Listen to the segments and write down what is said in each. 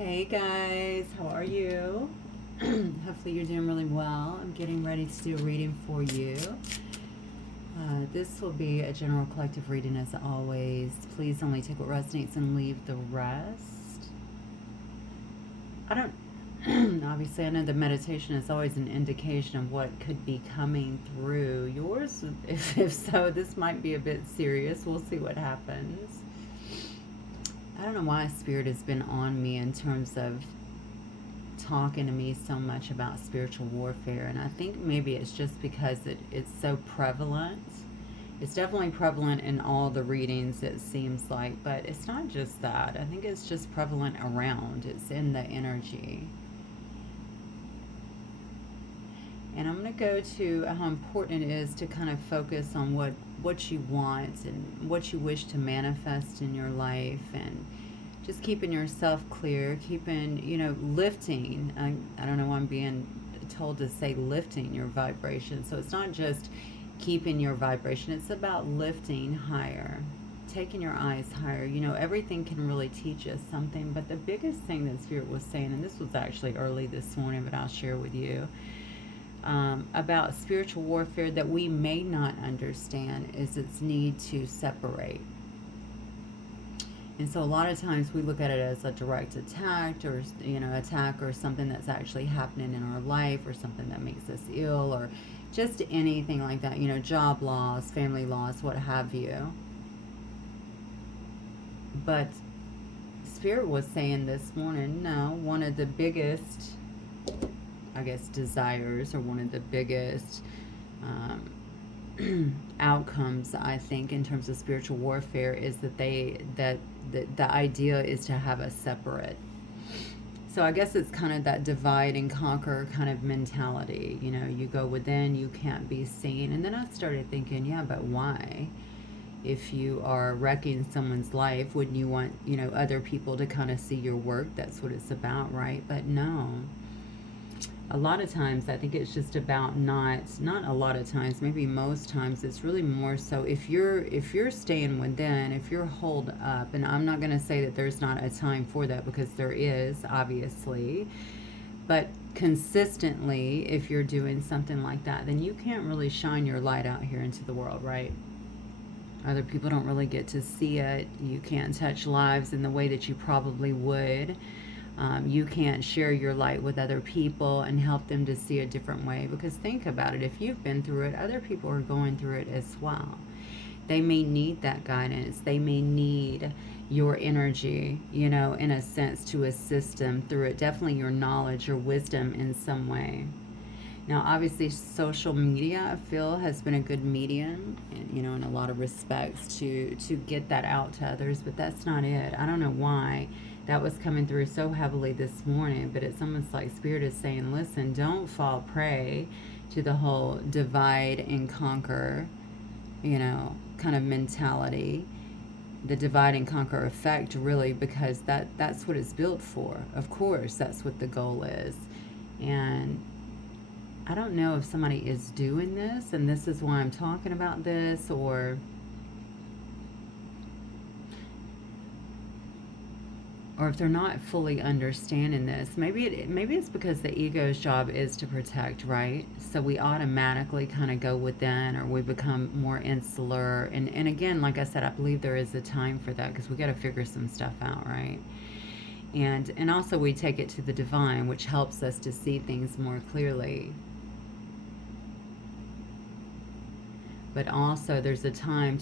Hey guys, how are you? Hopefully you're doing really well. I'm getting ready to do a reading for you. This will be a general collective reading as always. Please only take what resonates and leave the rest. I don't, obviously I know the meditation is always an indication of what could be coming through. Yours, if so, this might be a bit serious. We'll see what happens. I don't know why Spirit has been on me in terms of talking to me so much about spiritual warfare, and I think maybe it's just because it's so prevalent. It's definitely prevalent in all the readings, it seems like, but it's not just that. I think it's just prevalent around. It's in the energy. And I'm going to go to how important it is to kind of focus on what you want and what you wish to manifest in your life, and just keeping yourself clear, keeping, lifting. I don't know why I'm being told to say lifting your vibration. So it's not just keeping your vibration, it's about lifting higher, taking your eyes higher. Everything can really teach us something, but the biggest thing that Spirit was saying, and this was actually early this morning, but I'll share with you, about spiritual warfare that we may not understand is its need to separate. And so a lot of times we look at it as a direct attack or something that's actually happening in our life, or something that makes us ill, or just anything like that, job loss, family loss, what have you. But Spirit was saying this morning, no, one of the biggest, I guess, desires, or one of the biggest outcomes, I think, in terms of spiritual warfare is that the idea is to have us separate. So I guess it's kind of that divide and conquer kind of mentality. You go within, you can't be seen. And then I started thinking, yeah, but why? If you are wrecking someone's life, wouldn't you want, other people to kind of see your work? That's what it's about, right? But no. A lot of times I think it's just about not a lot of times, maybe most times, it's really more so if you're staying within, if you're holed up. And I'm not going to say that there's not a time for that, because there is, obviously, but consistently, if you're doing something like that, then you can't really shine your light out here into the world, right? Other people don't really get to see it. You can't touch lives in the way that you probably would. You can't share your light with other people and help them to see a different way. Because think about it, if you've been through it, other people are going through it as well. They may need that guidance. They may need your energy, in a sense, to assist them through it. Definitely your knowledge, your wisdom in some way. Now, obviously, social media, I feel, has been a good medium, and, in a lot of respects, to get that out to others. But that's not it. I don't know why that was coming through so heavily this morning, but it's almost like Spirit is saying, listen, don't fall prey to the whole divide and conquer, kind of mentality. The divide and conquer effect, really, because that's what it's built for. Of course, that's what the goal is. And I don't know if somebody is doing this, and this is why I'm talking about this, or if they're not fully understanding this. Maybe it's because the ego's job is to protect, right? So we automatically kind of go within, or we become more insular. And again, like I said, I believe there is a time for that, because we got to figure some stuff out, right? And also we take it to the divine, which helps us to see things more clearly. But also there's a time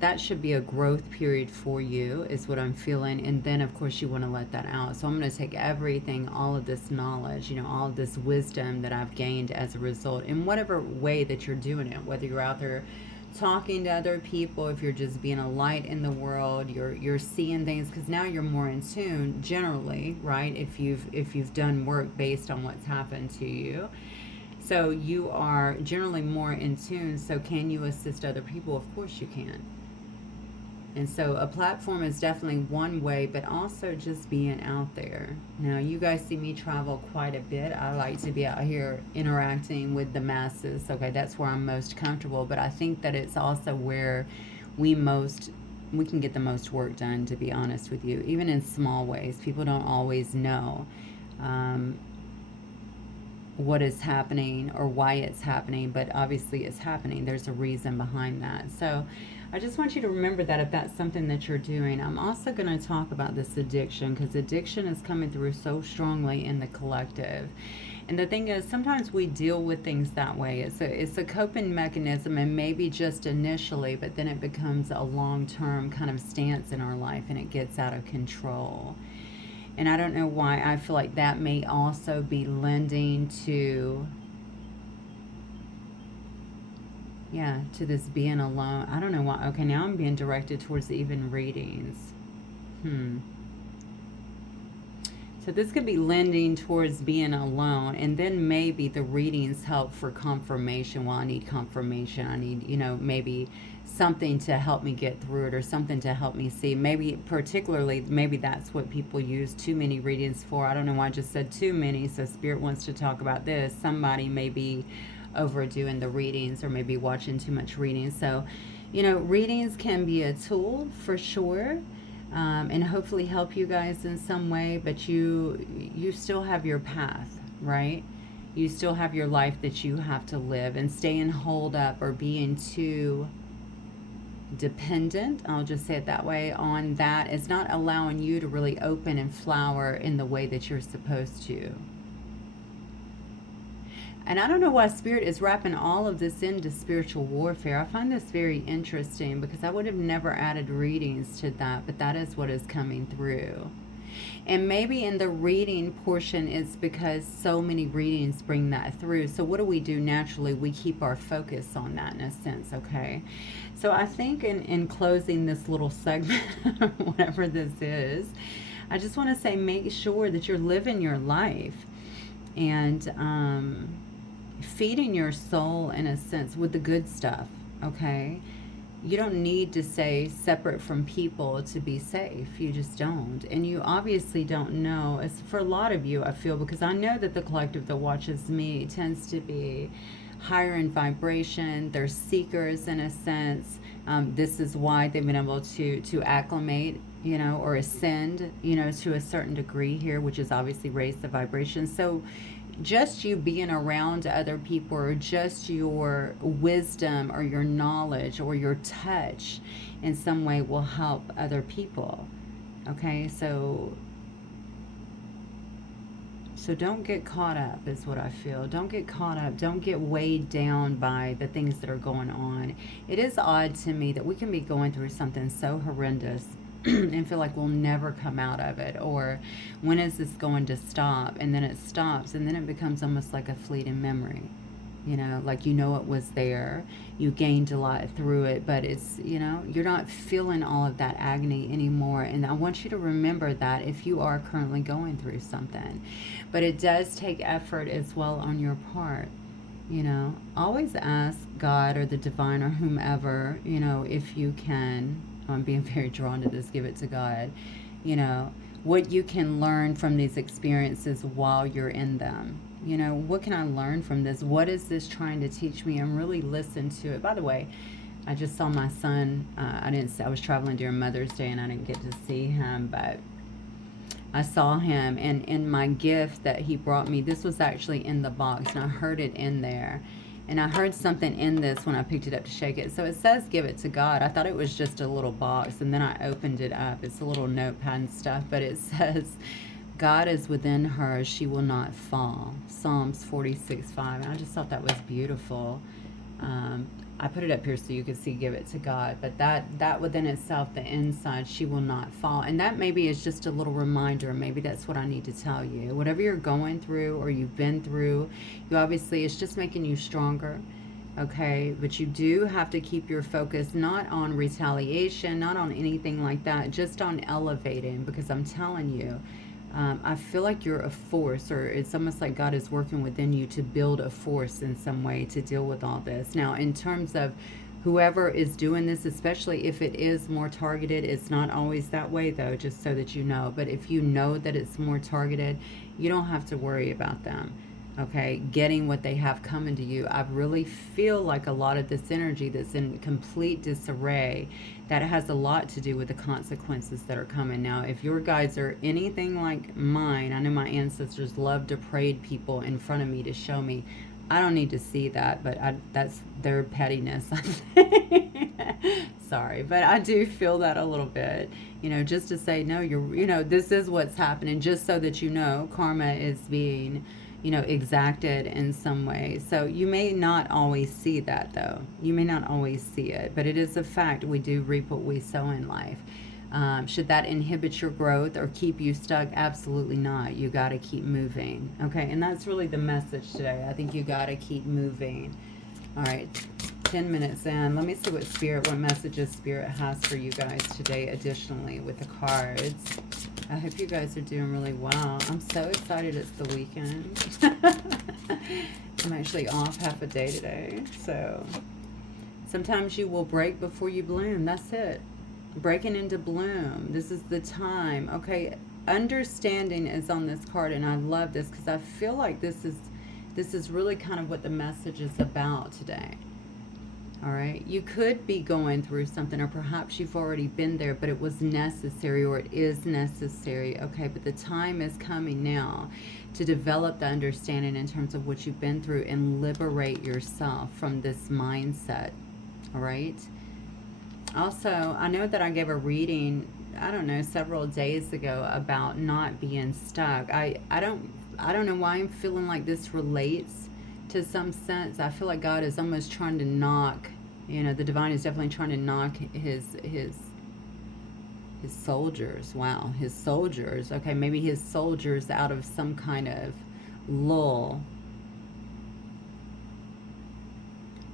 that should be a growth period for you, is what I'm feeling. And then of course you want to let that out. So I'm going to take everything, all of this knowledge, all of this wisdom that I've gained as a result, in whatever way that you're doing it, whether you're out there talking to other people, if you're just being a light in the world, you're seeing things, because now you're more in tune generally, right? If you've done work based on what's happened to you. So you are generally more in tune. So can you assist other people? Of course you can. And so a platform is definitely one way, but also just being out there. Now, you guys see me travel quite a bit. I like to be out here interacting with the masses. Okay, that's where I'm most comfortable. But I think that it's also where we most we can get the most work done, to be honest with you, even in small ways. People don't always know um, what is happening or why it's happening, but obviously it's happening. There's a reason behind that. So I just want you to remember that if that's something that you're doing. I'm also going to talk about this addiction, because addiction is coming through so strongly in the collective. And the thing is, sometimes we deal with things that way. It's a coping mechanism, and maybe just initially, but then it becomes a long-term kind of stance in our life, and it gets out of control. And I don't know why I feel like that may also be lending to, yeah, to this being alone. I don't know why. Okay, now I'm being directed towards even readings. So this could be lending towards being alone, and then maybe the readings help for confirmation. Well, I need confirmation. I need, maybe something to help me get through it, or something to help me see. Maybe particularly, maybe that's what people use too many readings for. I don't know why I just said too many, so Spirit wants to talk about this. Somebody may be overdoing the readings, or maybe watching too much reading. So, readings can be a tool for sure. And hopefully help you guys in some way, but you still have your path, right? You still have your life that you have to live, and staying holed up or being too dependent, I'll just say it that way, on that is not allowing you to really open and flower in the way that you're supposed to. And I don't know why Spirit is wrapping all of this into spiritual warfare. I find this very interesting, because I would have never added readings to that, but that is what is coming through. And maybe in the reading portion, it's because so many readings bring that through. So what do we do naturally? We keep our focus on that, in a sense, okay? So I think in closing this little segment, whatever this is, I just want to say, make sure that you're living your life, and feeding your soul, in a sense, with the good stuff, okay? You don't need to stay separate from people to be safe. You just don't. And you obviously don't know. As for a lot of you, I feel, because I know that the collective that watches me tends to be higher in vibration. They're seekers, in a sense. This is why they've been able to acclimate, or ascend, to a certain degree here, which is obviously raise the vibration. So just you being around other people, or just your wisdom or your knowledge or your touch in some way will help other people. Okay, so don't get caught up, is what I feel. Don't get caught up. Don't get weighed down by the things that are going on. It is odd to me that we can be going through something so horrendous and feel like we'll never come out of it, or when is this going to stop? And then it stops, and then it becomes almost like a fleeting memory, like it was there, you gained a lot through it, but it's, you're not feeling all of that agony anymore. And I want you to remember that if you are currently going through something, but it does take effort as well on your part. Always ask God or the divine or whomever, if you can. I'm being very drawn to this, give it to God, what you can learn from these experiences while you're in them. What can I learn from this? What is this trying to teach me? And really listen to it. By the way, I just saw my son. I was traveling during Mother's Day, and I didn't get to see him, but I saw him, and in my gift that he brought me, this was actually in the box, and I heard it in there. And I heard something in this when I picked it up to shake it. So it says, give it to God. I thought it was just a little box, and then I opened it up. It's a little notepad and stuff, but it says, God is within her, she will not fall. Psalms 46:5. And I just thought that was beautiful. I put it up here so you could see, give it to God. But that within itself, the inside, she will not fall. And that maybe is just a little reminder. Maybe that's what I need to tell you. Whatever you're going through or you've been through, you obviously, it's just making you stronger. Okay, but you do have to keep your focus not on retaliation, not on anything like that, just on elevating, because I'm telling you, I feel like you're a force, or it's almost like God is working within you to build a force in some way to deal with all this. Now, in terms of whoever is doing this, especially if it is more targeted, it's not always that way though, just so that you know. But if you know that it's more targeted, you don't have to worry about them. okay, getting what they have coming to you. I really feel like a lot of this energy that's in complete disarray, that has a lot to do with the consequences that are coming. Now, if your guides are anything like mine, I know my ancestors loved to parade people in front of me to show me. I don't need to see that, but that's their pettiness. Sorry, but I do feel that a little bit. Just to say, no, this is what's happening, just so that karma is being, exacted in some way. So you may not always see that, though. You may not always see it, but it is a fact. We do reap what we sow in life. Should that inhibit your growth or keep you stuck? Absolutely not. You got to keep moving. Okay, and that's really the message today. I think you got to keep moving. All right, 10 minutes in. Let me see what messages Spirit has for you guys today, additionally, with the cards. I hope you guys are doing really well. I'm so excited it's the weekend. I'm actually off half a day today. So sometimes you will break before you bloom. That's it. Breaking into bloom. This is the time. Okay, understanding is on this card, and I love this because I feel like this is really kind of what the message is about today. All right, you could be going through something, or perhaps you've already been there, but it was necessary, or it is necessary. Okay, but the time is coming now to develop the understanding in terms of what you've been through and liberate yourself from this mindset. All right. Also, I know that I gave a reading, I don't know, several days ago about not being stuck. I don't know why I'm feeling like this relates to some sense. I feel like God is almost trying to knock, the divine is definitely trying to knock his soldiers. Wow, his soldiers. Okay, maybe his soldiers out of some kind of lull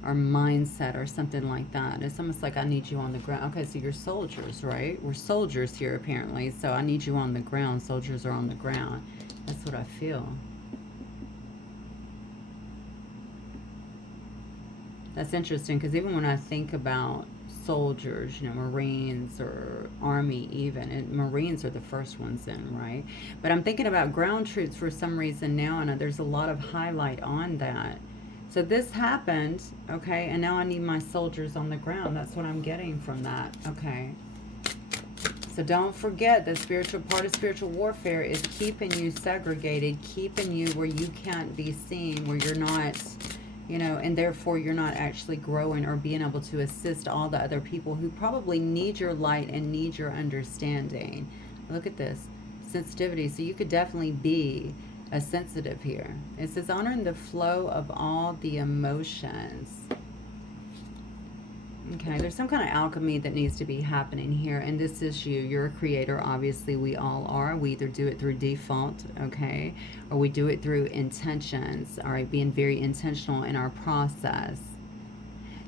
or mindset or something like that. It's almost like I need you on the ground. Okay, so you're soldiers, right? We're soldiers here apparently, so I need you on the ground. Soldiers are on the ground. That's what I feel. That's interesting, because even when I think about soldiers, Marines or Army even, and Marines are the first ones in, right? But I'm thinking about ground troops for some reason now, and there's a lot of highlight on that. So this happened, okay, and now I need my soldiers on the ground. That's what I'm getting from that, okay. So don't forget, the part of spiritual warfare is keeping you segregated, keeping you where you can't be seen, where you're not, and therefore you're not actually growing or being able to assist all the other people who probably need your light and need your understanding. Look at this, sensitivity. So you could definitely be a sensitive here. It says honoring the flow of all the emotions. Okay, there's some kind of alchemy that needs to be happening here, and this is you. You're a creator, obviously. We all are. We either do it through default, okay, or we do it through intentions, all right, being very intentional in our process.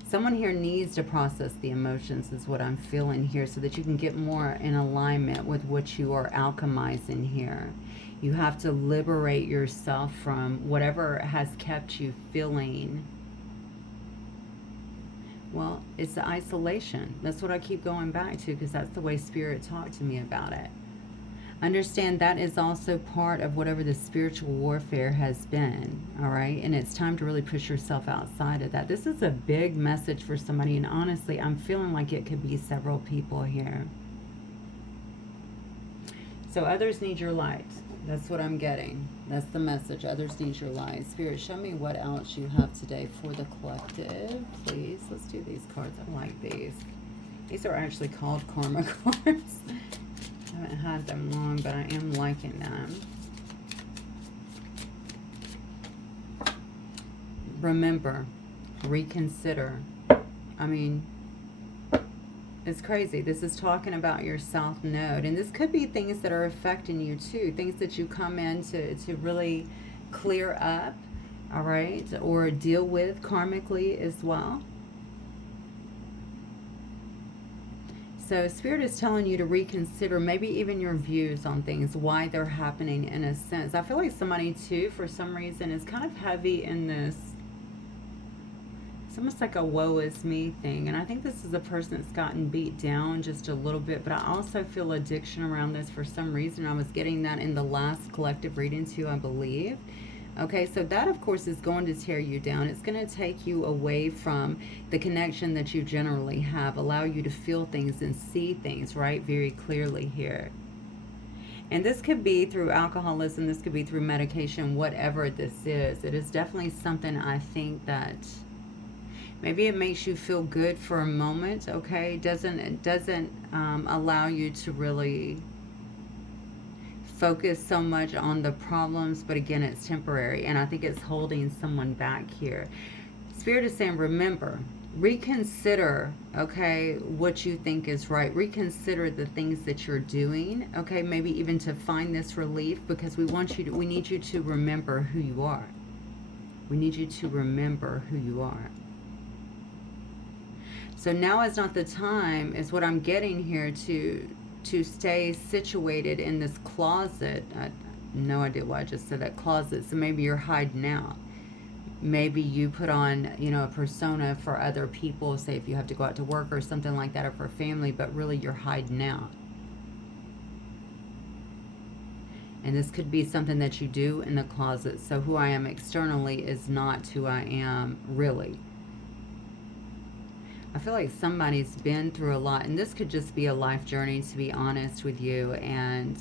Someone here needs to process the emotions is what I'm feeling here, so that you can get more in alignment with what you are alchemizing here. You have to liberate yourself from whatever has kept you feeling. Well, it's the isolation. That's what I keep going back to, because that's the way Spirit talked to me about it. Understand that is also part of whatever the spiritual warfare has been, all right? And it's time to really push yourself outside of that. This is a big message for somebody, and honestly, I'm feeling like it could be several people here. So others need your light. That's what I'm getting. That's the message. Others need your light. Spirit, show me what else you have today for the collective, please. Let's do these cards. I like these. These are actually called karma cards. I haven't had them long, but I am liking them. Remember, reconsider. I mean, it's crazy. This is talking about your South Node. And this could be things that are affecting you too. Things that you come in to really clear up, all right? Or deal with karmically as well. So Spirit is telling you to reconsider maybe even your views on things, why they're happening in a sense. I feel like somebody too, for some reason, is kind of heavy in this. It's almost like a woe is me thing. And I think this is a person that's gotten beat down just a little bit. But I also feel addiction around this for some reason. I was getting that in the last collective reading too, I believe. Okay, so that of course is going to tear you down. It's going to take you away from the connection that you generally have, allow you to feel things and see things, right, very clearly here. And this could be through alcoholism, this could be through medication, whatever this is. It is definitely something I think that maybe it makes you feel good for a moment, okay? It doesn't allow you to really focus so much on the problems, but again, it's temporary, and I think it's holding someone back here. Spirit is saying, remember, reconsider, okay, what you think is right. Reconsider the things that you're doing, okay, maybe even to find this relief, because we need you to remember who you are. We need you to remember who you are. So now is not the time, is what I'm getting here, to stay situated in this closet. I have no idea why I just said that, closet. So maybe you're hiding out. Maybe you put on, you know, a persona for other people, say if you have to go out to work or something like that, or for family, but really you're hiding out. And this could be something that you do in the closet. So who I am externally is not who I am really. I feel like somebody's been through a lot, and this could just be a life journey, to be honest with you. And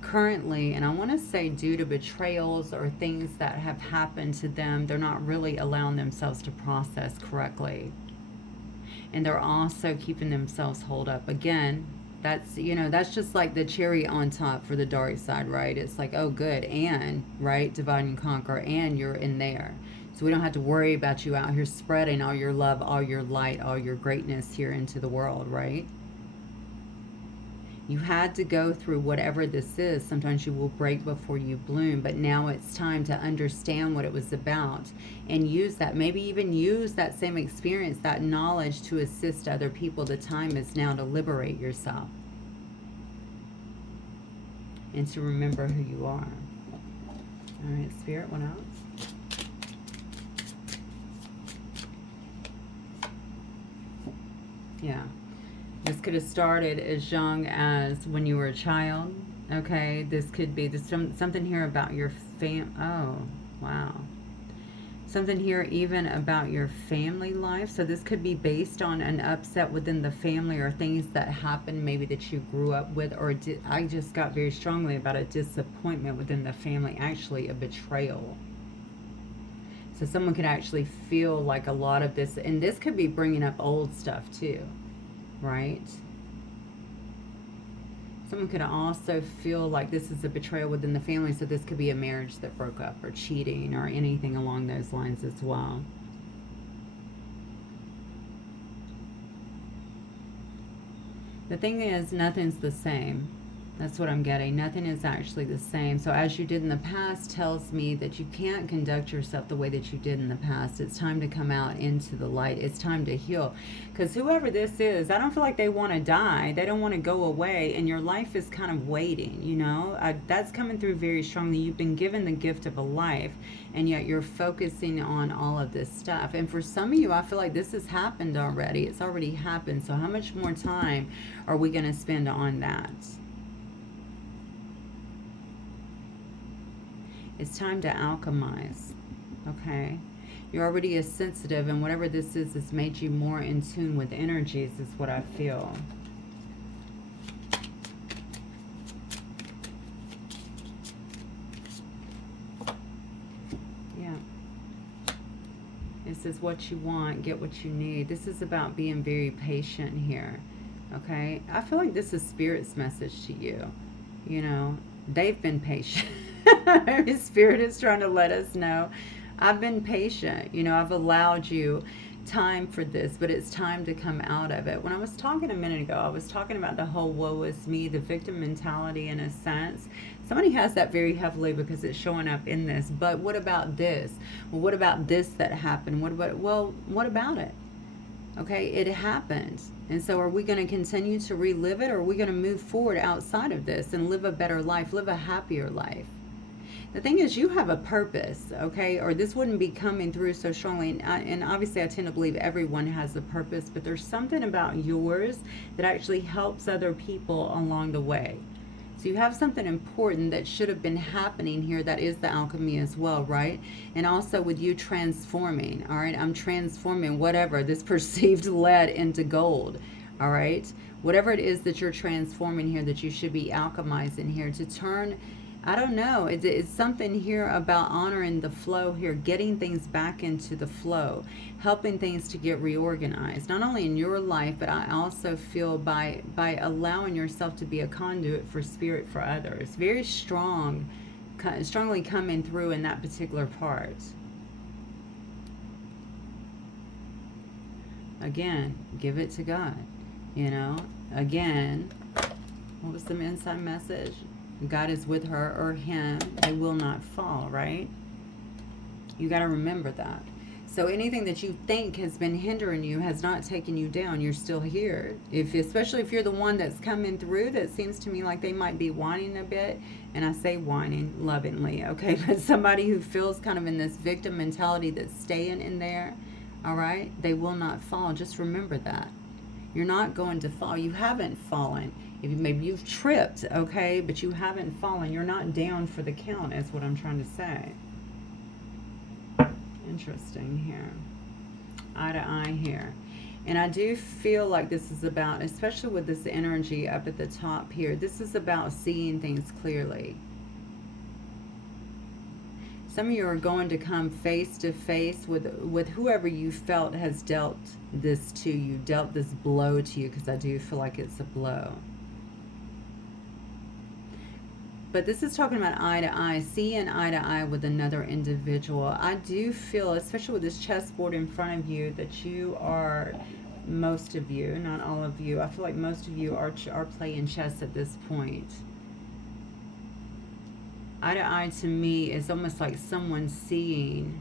currently, and I want to say due to betrayals or things that have happened to them, they're not really allowing themselves to process correctly. And they're also keeping themselves holed up. Again, that's, you know, that's just like the cherry on top for the dark side, right? It's like, oh, good, and, right, divide and conquer, and you're in there. So we don't have to worry about you out here spreading all your love, all your light, all your greatness here into the world, right? You had to go through whatever this is. Sometimes you will break before you bloom, but now it's time to understand what it was about and use that. Maybe even use that same experience, that knowledge, to assist other people. The time is now to liberate yourself and to remember who you are. All right, Spirit, what else? Yeah. This could have started as young as when you were a child. Okay. This could be something here about your oh, wow. Something here even about your family life. So this could be based on an upset within the family, or things that happened maybe that you grew up with, or I just got very strongly about a disappointment within the family, actually a betrayal. So someone could actually feel like a lot of this, and this could be bringing up old stuff too, right? Someone could also feel like this is a betrayal within the family, so this could be a marriage that broke up, or cheating, or anything along those lines as well. The thing is, nothing's the same. That's what I'm getting. Nothing is actually the same. So as you did in the past tells me that you can't conduct yourself the way that you did in the past. It's time to come out into the light. It's time to heal. Because whoever this is, I don't feel like they want to die. They don't want to go away. And your life is kind of waiting, you know. That's coming through very strongly. You've been given the gift of a life, and yet you're focusing on all of this stuff. And for some of you, I feel like this has happened already. It's already happened. So how much more time are we going to spend on that? It's time to alchemize, okay? You're already as sensitive, and whatever this is, has made you more in tune with energies, is what I feel. Yeah. This is what you want, get what you need. This is about being very patient here, okay? I feel like this is Spirit's message to you. You know, they've been patient. Spirit is trying to let us know, I've been patient. You know, I've allowed you time for this, but it's time to come out of it. When I was talking a minute ago, I was talking about the whole woe is me, the victim mentality in a sense. Somebody has that very heavily because it's showing up in this. But what about this? Well, what about this that happened? What about it? Okay, it happened. And so are we going to continue to relive it, or are we going to move forward outside of this and live a better life, live a happier life? The thing is, you have a purpose, okay? Or this wouldn't be coming through so strongly. And obviously, I tend to believe everyone has a purpose, but there's something about yours that actually helps other people along the way. So you have something important that should have been happening here. That is the alchemy as well, right? And also with you transforming, all right? I'm transforming whatever, this perceived lead into gold, all right? Whatever it is that you're transforming here, that you should be alchemizing here to turn, I don't know. It's something here about honoring the flow here, getting things back into the flow, helping things to get reorganized, not only in your life, but I also feel by allowing yourself to be a conduit for spirit for others. Very strong, strongly coming through in that particular part. Again, give it to God. You know, again, what was the inside message? God is with her or him. They will not fall, right? You got to remember that. So anything that you think has been hindering you has not taken you down. You're still here. Especially if you're the one that's coming through, that seems to me like they might be whining a bit. And I say whining lovingly, okay? But somebody who feels kind of in this victim mentality that's staying in there, all right? They will not fall. Just remember that. You're not going to fall. You haven't fallen. Maybe you've tripped, okay? But you haven't fallen. You're not down for the count, is what I'm trying to say. Interesting here. Eye to eye here. And I do feel like this is about, especially with this energy up at the top here, this is about seeing things clearly. Some of you are going to come face to face with whoever you felt has dealt this to you, dealt this blow to you, because I do feel like it's a blow. But this is talking about eye to eye, seeing eye to eye with another individual. I do feel, especially with this chessboard in front of you, that you are, most of you, not all of you, I feel like most of you are playing chess at this point. Eye to eye to me is almost like someone seeing,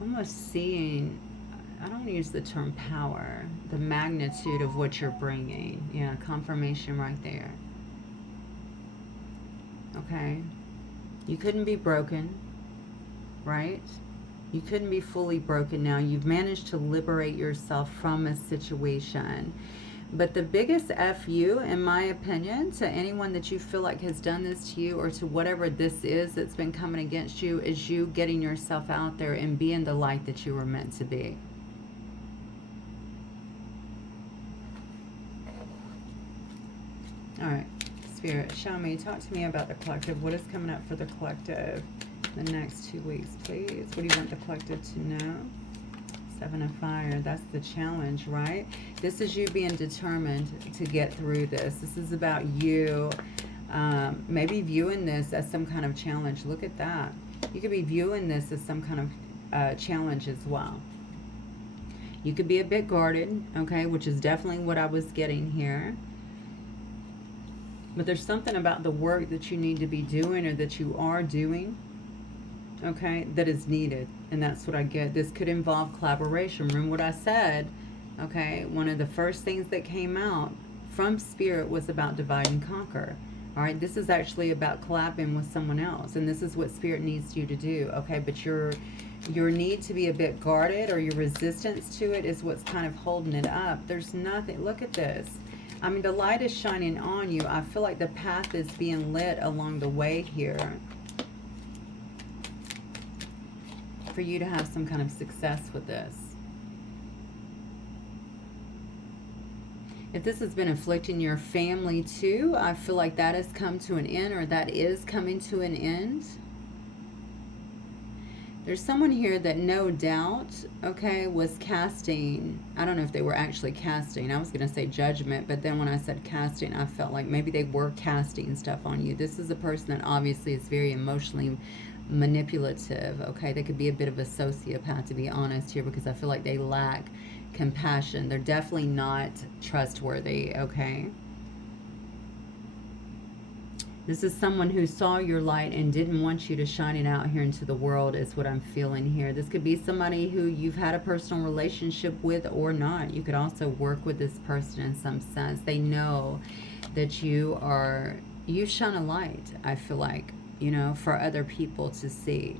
I don't use the term power, the magnitude of what you're bringing. Yeah, confirmation right there. Okay. You couldn't be broken, right? You couldn't be fully broken now. You've managed to liberate yourself from a situation. But the biggest FU, in my opinion, to anyone that you feel like has done this to you, or to whatever this is that's been coming against you, is you getting yourself out there and being the light that you were meant to be. All right, Spirit, show me, talk to me about the collective. What is coming up for the collective the next 2 weeks, please? What do you want the collective to know? Seven of Fire, that's the challenge, right? This is you being determined to get through this. This is about you maybe viewing this as some kind of challenge. Look at that. You could be viewing this as some kind of challenge as well. You could be a bit guarded, okay, which is definitely what I was getting here. But there's something about the work that you need to be doing, or that you are doing, okay, that is needed. And that's what I get. This could involve collaboration. Remember what I said, okay? One of the first things that came out from Spirit was about divide and conquer. All right, this is actually about collabing with someone else, and this is what Spirit needs you to do, okay? But your need to be a bit guarded, or your resistance to it, is what's kind of holding it up. There's nothing. Look at this. I mean, the light is shining on you. I feel like the path is being lit along the way here for you to have some kind of success with this. If this has been afflicting your family too, I feel like that has come to an end, or that is coming to an end. There's someone here that no doubt, okay, was casting, I don't know if they were actually casting, I was going to say judgment, but then when I said casting, I felt like maybe they were casting stuff on you. This is a person that obviously is very emotionally manipulative, okay? They could be a bit of a sociopath, to be honest here, because I feel like they lack compassion. They're definitely not trustworthy, okay? This is someone who saw your light and didn't want you to shine it out here into the world, is what I'm feeling here. This could be somebody who you've had a personal relationship with or not. You could also work with this person in some sense. They know that you shine a light, I feel like, you know, for other people to see.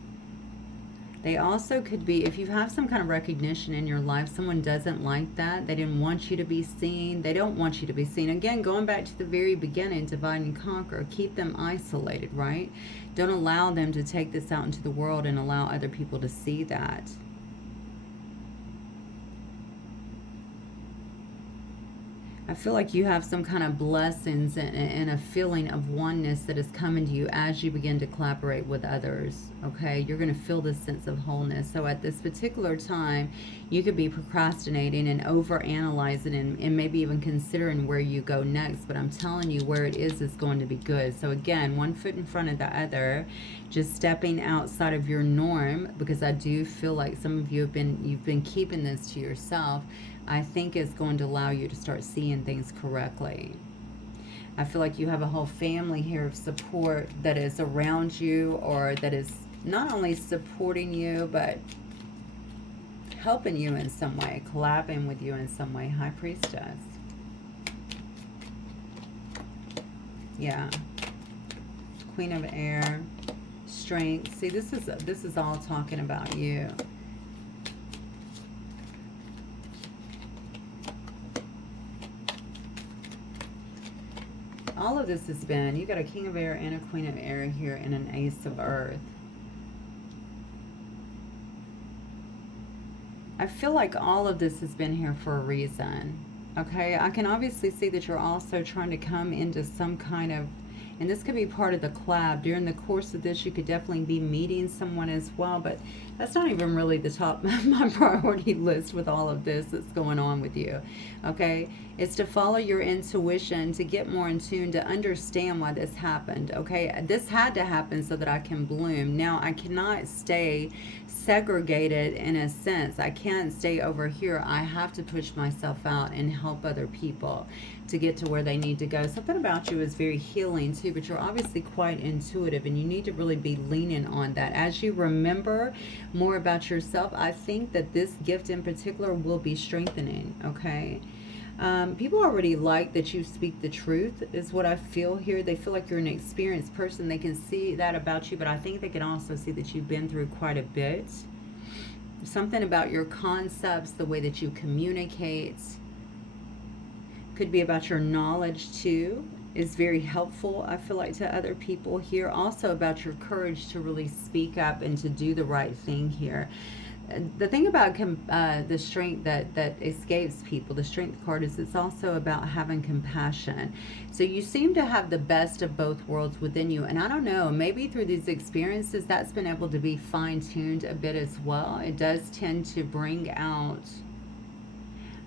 They also could be, if you have some kind of recognition in your life, someone doesn't like that. They didn't want you to be seen. They don't want you to be seen. Again, going back to the very beginning, divide and conquer. Keep them isolated, right? Don't allow them to take this out into the world and allow other people to see that. I feel like you have some kind of blessings and a feeling of oneness that is coming to you as you begin to collaborate with others, okay? You're going to feel this sense of wholeness. So at this particular time, you could be procrastinating and over-analyzing and maybe even considering where you go next. But I'm telling you, where it is going to be good. So again, one foot in front of the other, just stepping outside of your norm, because I do feel like some of you you've been keeping this to yourself. I think is going to allow you to start seeing things correctly. I feel like you have a whole family here of support that is around you, or that is not only supporting you, but helping you in some way, collabing with you in some way. High Priestess. Yeah. Queen of Air. Strength. See, this is all talking about you. All of this has been, you got a King of Air and a Queen of Air here and an Ace of Earth. I feel like all of this has been here for a reason. Okay, I can obviously see that you're also trying to come into some kind of, and this could be part of the collab. During the course of this, you could definitely be meeting someone as well, but that's not even really the top of my priority list with all of this that's going on with you. Okay, it's to follow your intuition, to get more in tune, to understand why this happened. Okay, this had to happen so that I can bloom. Now I cannot stay segregated in a sense. I can't stay over here. I have to push myself out and help other people to get to where they need to go. Something about you is very healing too, but you're obviously quite intuitive, and you need to really be leaning on that. As you remember more about yourself, I think that this gift in particular will be strengthening, okay? People already like that you speak the truth, is what I feel here. They feel like you're an experienced person. They can see that about you, but I think they can also see that you've been through quite a bit. Something about your concepts, the way that you communicate, could be about your knowledge too, is very helpful, I feel like, to other people here. Also about your courage to really speak up and to do the right thing here. The thing about the strength that escapes people, the strength card, is it's also about having compassion. So you seem to have the best of both worlds within you. And I don't know, maybe through these experiences, that's been able to be fine-tuned a bit as well. It does tend to bring out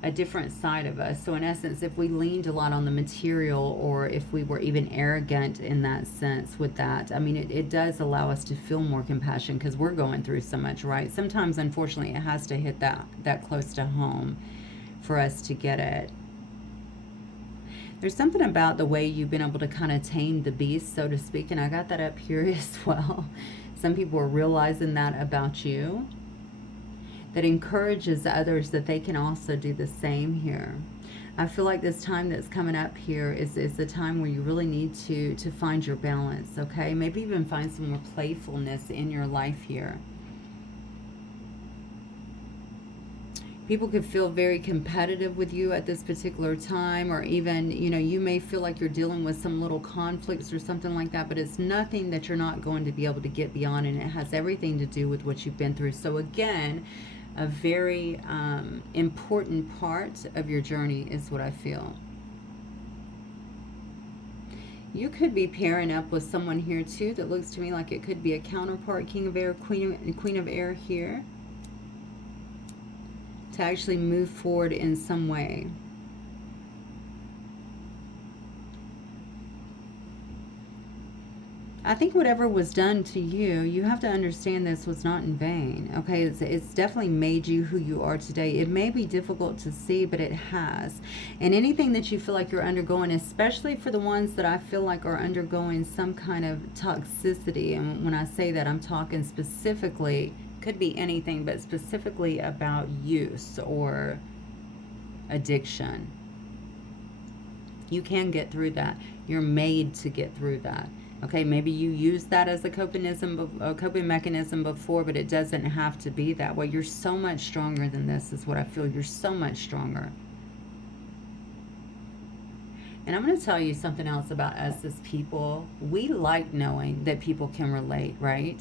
a different side of us. So in essence, if we leaned a lot on the material, or if we were even arrogant in that sense with that, I mean, it does allow us to feel more compassion because we're going through so much, right? Sometimes, unfortunately, it has to hit that close to home for us to get it. There's something about the way you've been able to kind of tame the beast, so to speak, and I got that up here as well. Some people are realizing that about you. That encourages others that they can also do the same here. I feel like this time that's coming up here is the time where you really need to find your balance, okay? Maybe even find some more playfulness in your life here. People could feel very competitive with you at this particular time, or even, you know, you may feel like you're dealing with some little conflicts or something like that, but it's nothing that you're not going to be able to get beyond, and it has everything to do with what you've been through. So again, a very important part of your journey is what I feel. You could be pairing up with someone here too that looks to me like it could be a counterpart, King of Air, Queen of Air here, to actually move forward in some way. I think whatever was done to you, you have to understand this was not in vain, okay? It's definitely made you who you are today. It may be difficult to see, but it has. And anything that you feel like you're undergoing, especially for the ones that I feel like are undergoing some kind of toxicity, and when I say that, I'm talking specifically, could be anything, but specifically about use or addiction. You can get through that. You're made to get through that. Okay, maybe you used that as a coping mechanism before, but it doesn't have to be that way. You're so much stronger than this, is what I feel. You're so much stronger. And I'm going to tell you something else about us as people. We like knowing that people can relate, right?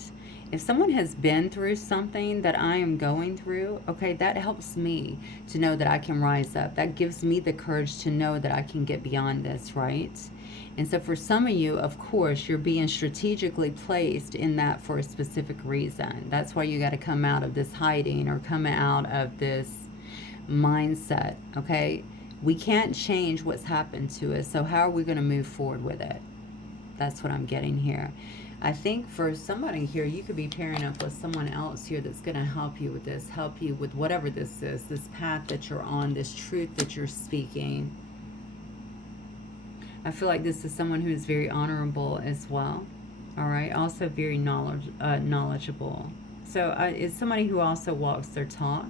If someone has been through something that I am going through, okay, that helps me to know that I can rise up. That gives me the courage to know that I can get beyond this, right? And so for some of you, of course, you're being strategically placed in that for a specific reason. That's why you got to come out of this hiding or come out of this mindset, okay? We can't change what's happened to us, so how are we going to move forward with it? That's what I'm getting here. I think for somebody here, you could be pairing up with someone else here that's going to help you with this, help you with whatever this is, this path that you're on, this truth that you're speaking. I feel like this is someone who is very honorable as well. All right. Also very knowledgeable. So it's somebody who also walks their talk.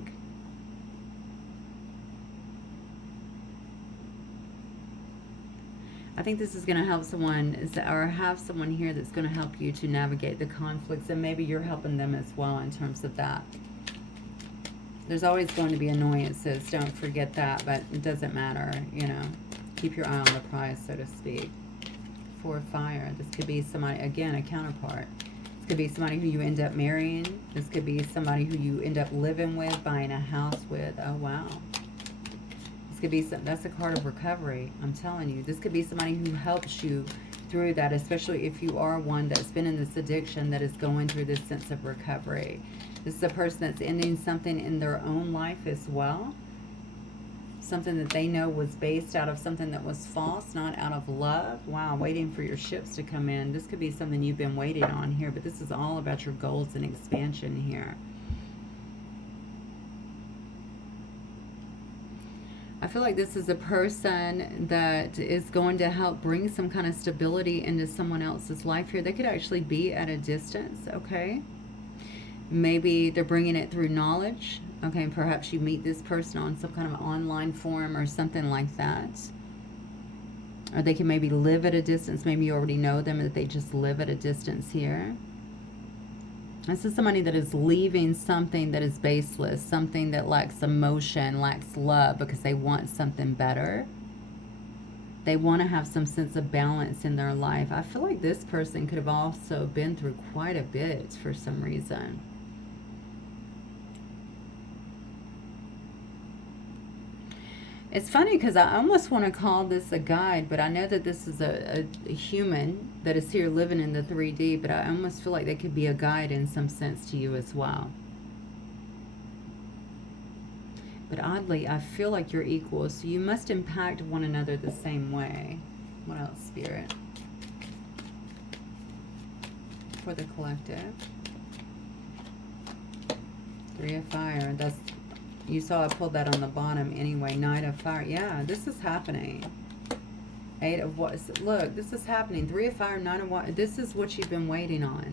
I think this is going to help someone, or have someone here that's going to help you to navigate the conflicts, and maybe you're helping them as well in terms of that. There's always going to be annoyances, don't forget that, but it doesn't matter, you know. Keep your eye on the prize, so to speak. For fire, this could be somebody, again, a counterpart. This could be somebody who you end up marrying. This could be somebody who you end up living with, buying a house with. Oh, wow. Could be that's a card of recovery. I'm telling you, this could be somebody who helps you through that, especially if you are one that's been in this addiction that is going through this sense of recovery. This is a person that's ending something in their own life as well, something that they know was based out of something that was false, not out of love. Wow, waiting for your ships to come in. This could be something you've been waiting on here, but this is all about your goals and expansion here. I feel like this is a person that is going to help bring some kind of stability into someone else's life here. They could actually be at a distance, okay? Maybe they're bringing it through knowledge, okay? Perhaps you meet this person on some kind of online forum or something like that. Or they can maybe live at a distance. Maybe you already know them, that they just live at a distance here. This is somebody that is leaving something that is baseless, something that lacks emotion, lacks love, because they want something better. They want to have some sense of balance in their life. I feel like this person could have also been through quite a bit for some reason. It's funny because I almost want to call this a guide, but I know that this is a human that is here living in the 3D, but I almost feel like they could be a guide in some sense to you as well. But oddly, I feel like you're equal, so you must impact one another the same way. What else, Spirit? For the collective. 3 of Fire. That's... You saw I pulled that on the bottom anyway. Knight of Fire. Yeah, this is happening. 8 of what? Look, this is happening. 3 of Fire, 9 of what? This is what you've been waiting on.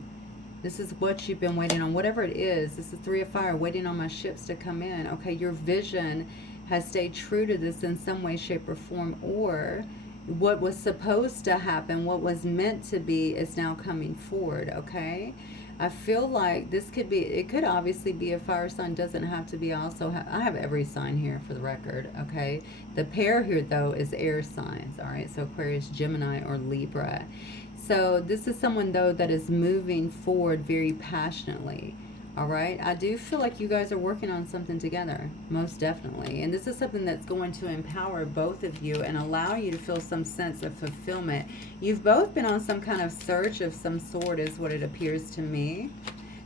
This is what you've been waiting on. Whatever it is, this is 3 of Fire, waiting on my ships to come in. Okay, your vision has stayed true to this in some way, shape, or form. Or what was supposed to happen, what was meant to be, is now coming forward, okay? I feel like this could be, it could obviously be a fire sign, doesn't have to be. Also, I have every sign here for the record, okay? The pair here, though, is air signs, all right? So Aquarius, Gemini, or Libra. So this is someone, though, that is moving forward very passionately, all right? I do feel like you guys are working on something together, most definitely. And this is something that's going to empower both of you and allow you to feel some sense of fulfillment. You've both been on some kind of search of some sort, is what it appears to me.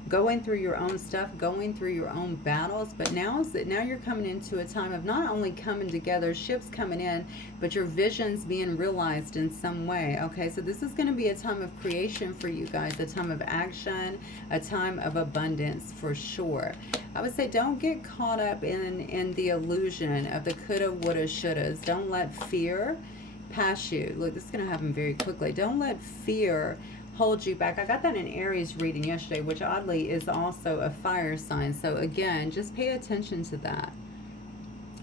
Going through your own stuff, going through your own battles, but now you're coming into a time of not only coming together, ships coming in, but your visions being realized in some way. Okay, so this is going to be a time of creation for you guys, a time of action, a time of abundance for sure. I would say don't get caught up in the illusion of the coulda, woulda, shouldas. Don't let fear pass you. Look, this is going to happen very quickly. Don't let fear hold you back. I got that in Aries reading yesterday, which oddly is also a fire sign. So again, just pay attention to that.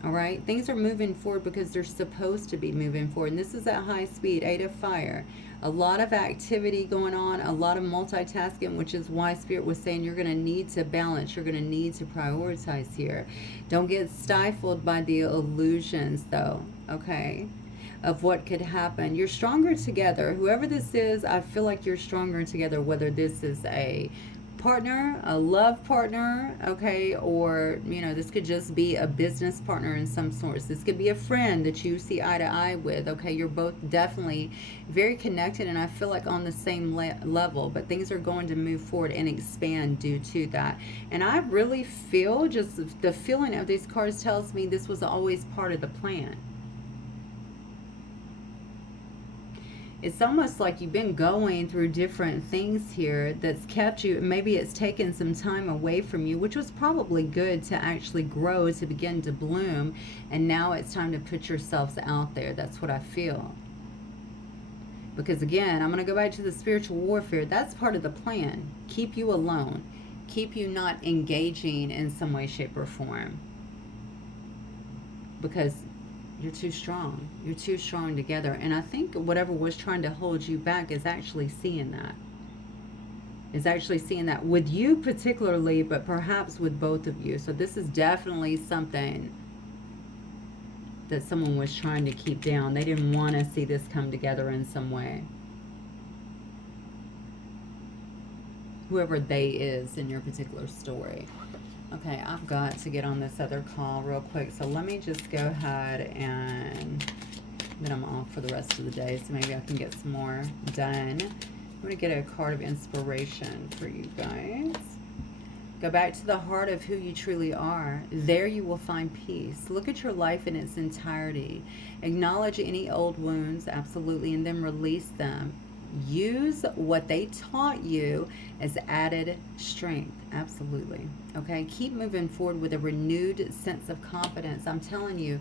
All right, things are moving forward because they're supposed to be moving forward. And this is at high speed, 8 of fire. A lot of activity going on, a lot of multitasking, which is why Spirit was saying you're going to need to balance. You're going to need to prioritize here. Don't get stifled by the illusions, though, okay, of what could happen. You're stronger together. Whoever this is, I feel like you're stronger together, whether this is a partner, a love partner, okay, or this could just be a business partner in some sorts. This could be a friend that you see eye to eye with, okay. You're both definitely very connected, and I feel like on the same level, but things are going to move forward and expand due to that. And I really feel, just the feeling of these cards tells me this was always part of the plan. It's almost like you've been going through different things here that's kept you, maybe it's taken some time away from you, which was probably good to actually grow, to begin to bloom, and now it's time to put yourselves out there. That's what I feel. Because again, I'm going to go back to the spiritual warfare. That's part of the plan. Keep you alone. Keep you not engaging in some way, shape, or form. Because you're too strong. You're too strong together. And I think whatever was trying to hold you back is actually seeing that. Is actually seeing that with you particularly, but perhaps with both of you. So this is definitely something that someone was trying to keep down. They didn't want to see this come together in some way. Whoever they is in your particular story. Okay, I've got to get on this other call real quick, so let me just go ahead, and then I'm off for the rest of the day, so maybe I can get some more done. I'm going to get a card of inspiration for you guys. Go back to the heart of who you truly are. There you will find peace. Look at your life in its entirety. Acknowledge any old wounds, absolutely, and then release them. Use what they taught you as added strength. Absolutely. Okay, keep moving forward with a renewed sense of confidence. I'm telling you,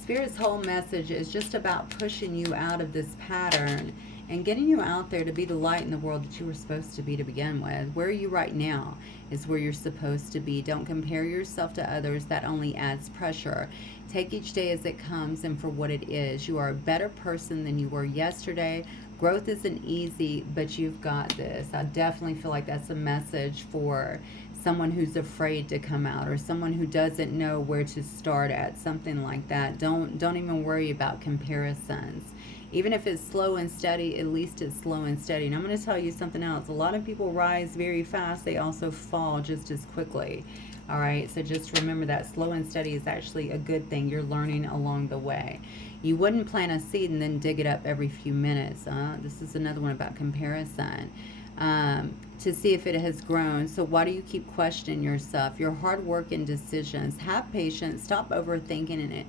Spirit's whole message is just about pushing you out of this pattern and getting you out there to be the light in the world that you were supposed to be to begin with. Where are you right now is where you're supposed to be. Don't compare yourself to others. That only adds pressure. Take each day as it comes and for what it is. You are a better person than you were yesterday. Growth isn't easy, but you've got this. I definitely feel like that's a message for someone who's afraid to come out, or someone who doesn't know where to start at, something like that. Don't even worry about comparisons. Even if it's slow and steady, at least it's slow and steady. And I'm going to tell you something else. A lot of people rise very fast. They also fall just as quickly. All right, so just remember that slow and steady is actually a good thing. You're learning along the way. You wouldn't plant a seed and then dig it up every few minutes. This is another one about comparison. To see if it has grown. So why do you keep questioning yourself? Your hard work and decisions. Have patience. Stop overthinking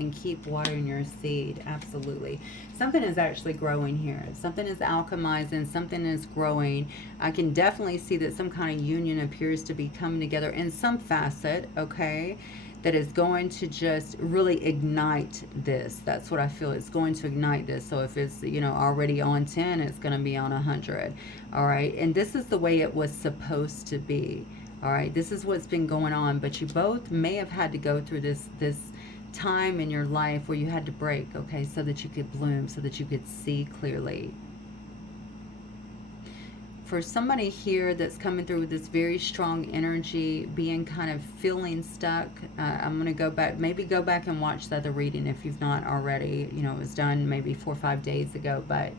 and keep watering your seed. Absolutely. Something is actually growing here. Something is alchemizing. Something is growing. I can definitely see that some kind of union appears to be coming together in some facet, okay? That is going to just really ignite this. That's what I feel. It's going to ignite this. So if it's, already on 10, it's going to be on 100. All right. And this is the way it was supposed to be. All right. This is what's been going on. But you both may have had to go through this time in your life where you had to break, okay, so that you could bloom, so that you could see clearly. For somebody here that's coming through with this very strong energy, being kind of feeling stuck, I'm going to go back, maybe go back and watch the other reading if you've not already. It was done maybe 4 or 5 days ago, but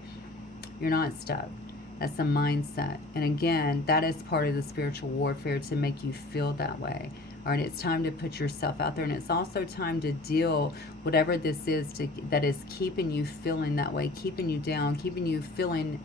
you're not stuck. That's a mindset. And again, that is part of the spiritual warfare, to make you feel that way. All right, it's time to put yourself out there, and it's also time to deal whatever this is that is keeping you feeling that way, keeping you down, keeping you feeling.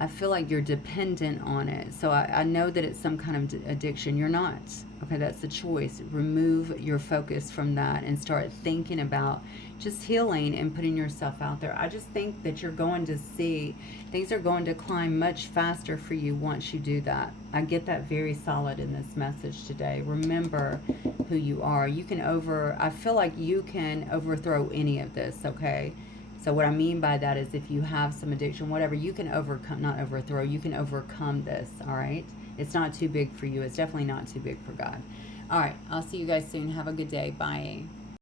I feel like you're dependent on it. So I know that it's some kind of addiction. You're not. Okay, that's the choice. Remove your focus from that and start thinking about just healing and putting yourself out there. I just think that you're going to see things are going to climb much faster for you once you do that. I get that very solid in this message today. Remember who you are. I feel like you can overthrow any of this, okay? So what I mean by that is if you have some addiction, whatever, you can you can overcome this, all right? It's not too big for you. It's definitely not too big for God. All right. I'll see you guys soon. Have a good day. Bye.